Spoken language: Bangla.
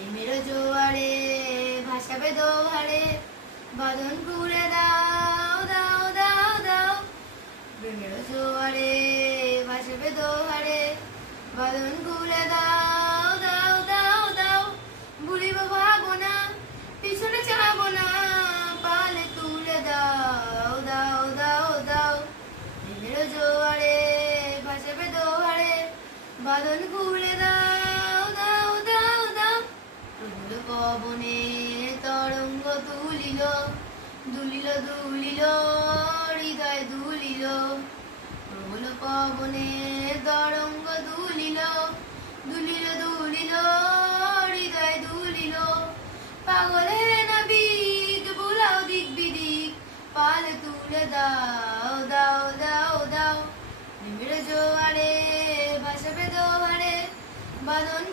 প্রেমের জোয়ারে ভাসাবে দোহারে বাঁধন খুলে দাও দাও দাও দাও। প্রেমের জোয়ারে ভাসাবে দোহারে বাঁধন খুলে দাও দাও দাও দাও। ভুলিব ভাবনা পিছনে চাবো না পালে তুলে দাও দাও দাও দাও। প্রেমের জোয়ারে ভাসাবে দোহারে বাঁধন খুলে দাও দাও দাও দাও। প্রবল পবনে তরঙ্গ তুলিল দুলিল দুলিল হৃদয় দুলিল। প্রবল পবনে তরঙ্গ দুলিল দুলিল দুলিল হৃদয় দুলিল। পাগলে নাবিক বুলাও দিক বিদিক পাল তুলে দাও দাও দাও দাও। প্রেমের জোয়ারে ভাসাবে দোহারে বাঁধন